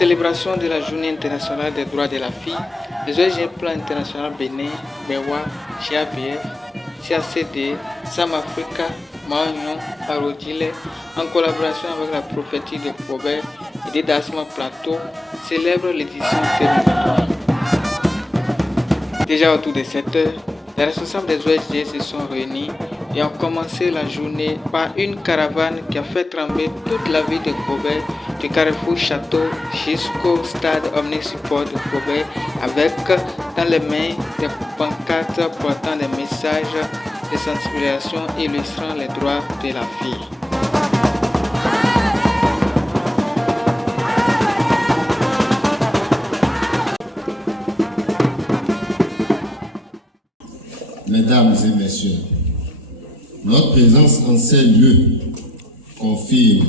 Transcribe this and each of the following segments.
célébration de la Journée internationale des droits de la fille, les ONG Plan International Bénin, BEWA, GABF, CACD, Sam Africa, Maunion, Parodile, en collaboration avec la prophétie de Proverbes et des Dasma Plateau, célèbrent l'édition 2023. Déjà autour de 7 heures, les responsables des ONG se sont réunis et ont commencé la journée par une caravane qui a fait trembler toute la ville de Proverbes, du carrefour Château jusqu'au stade Omnisport de Proverbes, avec dans les mains des pancartes portant des messages de sensibilisation illustrant les droits de la fille. Mesdames et messieurs, notre présence en ces lieux confirme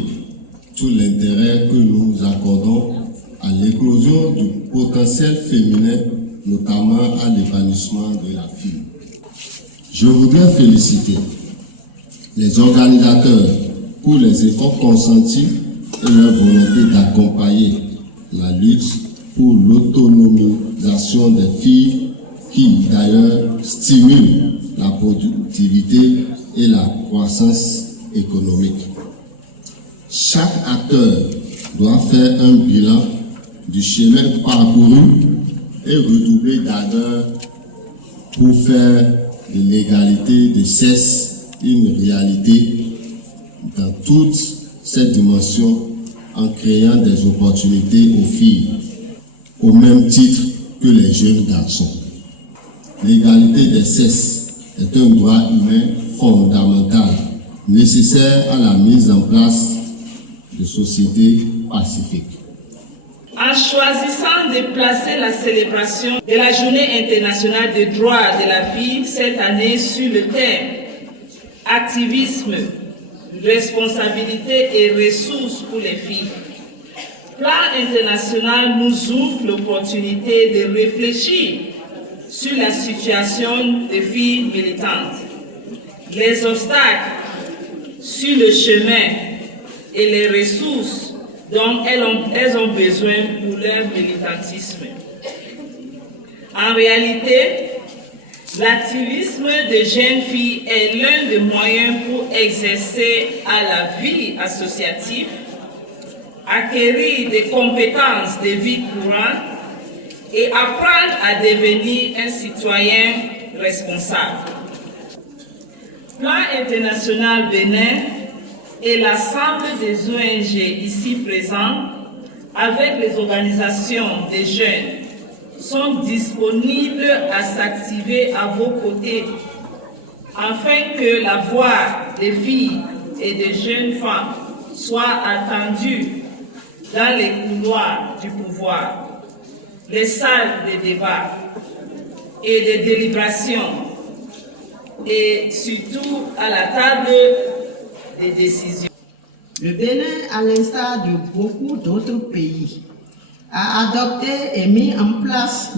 tout l'intérêt que nous accordons à l'éclosion du potentiel féminin, notamment à l'épanouissement de la fille. Je voudrais féliciter les organisateurs pour les efforts consentis et leur volonté d'accompagner la lutte pour l'autonomisation des filles qui, d'ailleurs, stimule la productivité et la croissance économique. Chaque acteur doit faire un bilan du chemin parcouru et redoubler d'ardeur pour faire de l'égalité de sexe une réalité dans toutes ces dimensions en créant des opportunités aux filles au même titre que les jeunes garçons. L'égalité des sexes est un droit humain fondamental, nécessaire à la mise en place de sociétés pacifiques. En choisissant de placer la célébration de la Journée internationale des droits de la fille cette année sur le thème activisme, responsabilité et ressources pour les filles, Plan International nous ouvre l'opportunité de réfléchir sur la situation des filles militantes, les obstacles sur le chemin et les ressources dont elles ont besoin pour leur militantisme. En réalité, l'activisme des jeunes filles est l'un des moyens pour exercer à la vie associative, acquérir des compétences de vie courante et apprendre à devenir un citoyen responsable. Plan International Bénin et l'ensemble des ONG ici présents, avec les organisations des jeunes, sont disponibles à s'activer à vos côtés, afin que la voix des filles et des jeunes femmes soit entendue dans les couloirs du pouvoir, les salles de débat et de délibération, et surtout à la table des décisions. Le Bénin, à l'instar de beaucoup d'autres pays, a adopté et mis en place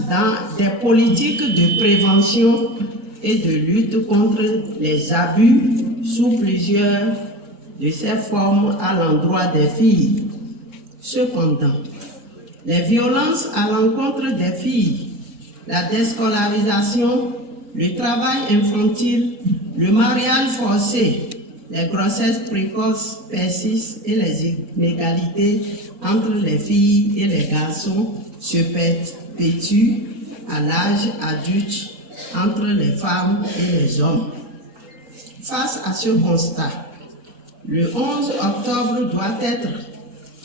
des politiques de prévention et de lutte contre les abus sous plusieurs de ces formes à l'endroit des filles. Cependant, les violences à l'encontre des filles, la déscolarisation, le travail infantile, le mariage forcé, les grossesses précoces persistent et les inégalités entre les filles et les garçons se perpétuent à l'âge adulte entre les femmes et les hommes. Face à ce constat, le 11 octobre doit être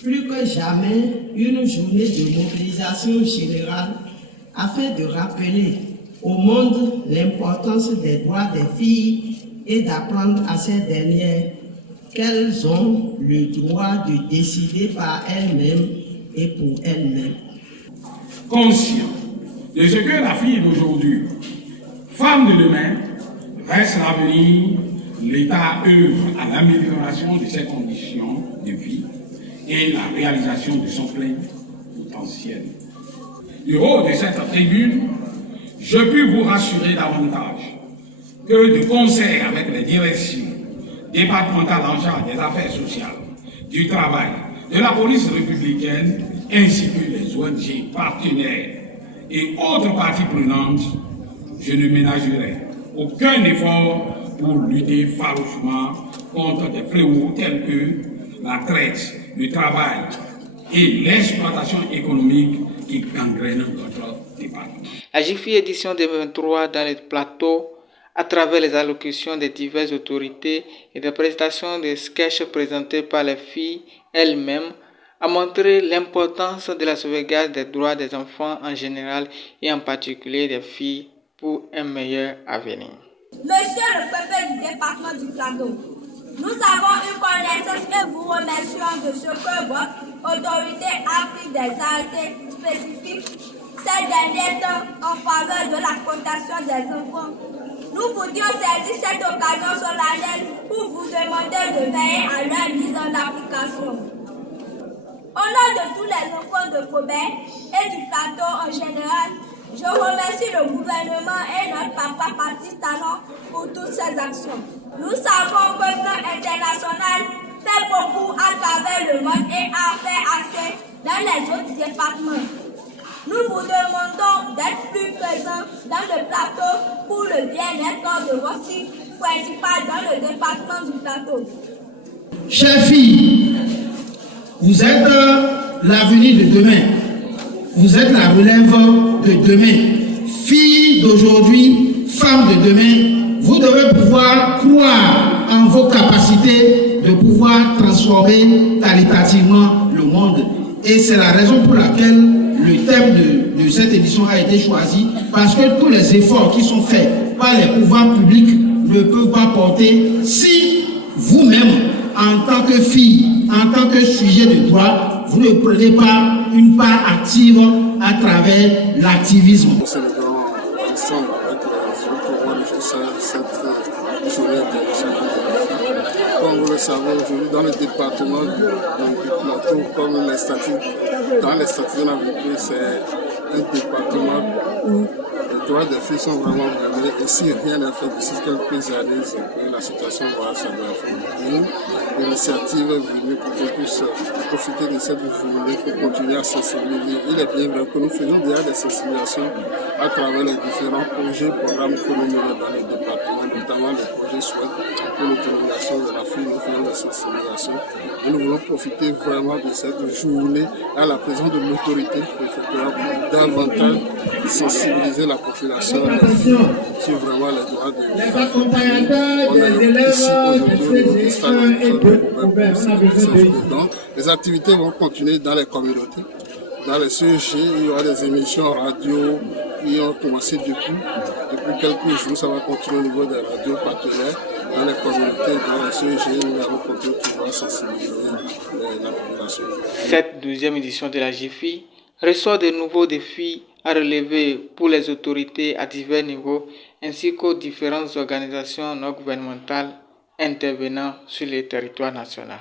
plus que jamais une journée de mobilisation générale afin de rappeler au monde l'importance des droits des filles et d'apprendre à ces dernières qu'elles ont le droit de décider par elles-mêmes et pour elles-mêmes. Conscient de ce que la fille d'aujourd'hui, femme de demain, reste l'avenir, l'État œuvre à l'amélioration de ses conditions de vie et la réalisation de son plein potentiel. Du haut de cette tribune, je puis vous rassurer davantage que de concert avec les directions départementales en charge des affaires sociales, du travail, de la police républicaine ainsi que les ONG partenaires et autres parties prenantes, je ne ménagerai aucun effort pour lutter farouchement contre des fléaux tels que la traite, le travail et l'exploitation économique qui gangrènent notre département. La JIFI édition 2023 dans les plateaux, à travers les allocutions des diverses autorités et des prestations de sketchs présentés par les filles elles-mêmes, a montré l'importance de la sauvegarde des droits des enfants en général et en particulier des filles pour un meilleur avenir. Monsieur le préfet du département du Plateau, nous avons eu connaissance et vous remercions de ce que votre autorité a pris des arrêtés spécifiques ces derniers temps en faveur de la protection des enfants. Nous voulions saisir cette occasion solennelle pour vous demander de veiller à leur mise en application. Au nom de tous les enfants de Kobe et du Plateau en général, je remercie le gouvernement et notre papa Baptiste Talon pour toutes ces actions. Nous savons que le plan international fait beaucoup à travers le monde et a fait assez dans les autres départements. Nous vous demandons d'être plus présents dans le Plateau pour le bien-être de votre site principal dans le département du Plateau. Chères filles, vous êtes l'avenir de demain. Vous êtes la relève de demain. Filles d'aujourd'hui, femmes de demain, vous devez pouvoir croire en vos capacités de pouvoir transformer qualitativement le monde. Et c'est la raison pour laquelle le thème de cette édition a été choisi, parce que tous les efforts qui sont faits par les pouvoirs publics ne peuvent pas porter si vous-même, en tant que fille, en tant que sujet de droit, vous ne prenez pas une part active à travers l'activisme. Nous célébrons ensemble avec le pouvoir de cette journée internationale de la fille. Comme vous le savez, aujourd'hui, dans le département du Plateau, comme dans les statistiques on a vu que c'est un département où les droits des filles sont vraiment violés. Et si rien n'est fait d'ici quelques années, c'est que la situation va s'aggraver. L'initiative est venue pour qu'on puisse profiter de cette journée pour continuer à sensibiliser. Il est bien vrai que nous faisons déjà des sensibilisations à travers les différents projets, programmes que nous menons dans les départements, notamment les projets SWAT pour l'autonomisation de la fille. Nous faisons des sensibilisations et nous voulons profiter vraiment de cette journée à la présence de l'autorité préfectorale pour davantage sensibiliser la population sur vraiment les droits des filles. On est ici aujourd'hui donc, les activités vont continuer dans les communautés. Dans les CEG, il y aura des émissions radio qui ont commencé depuis quelques jours. Ça va continuer au niveau des radios partenaires. Dans les communautés, dans les CEG, nous allons continuer à sensibiliser la population. Cette 12e édition de la JIFI reçoit de nouveaux défis à relever pour les autorités à divers niveaux ainsi qu'aux différentes organisations non gouvernementales intervenant sur le territoire national.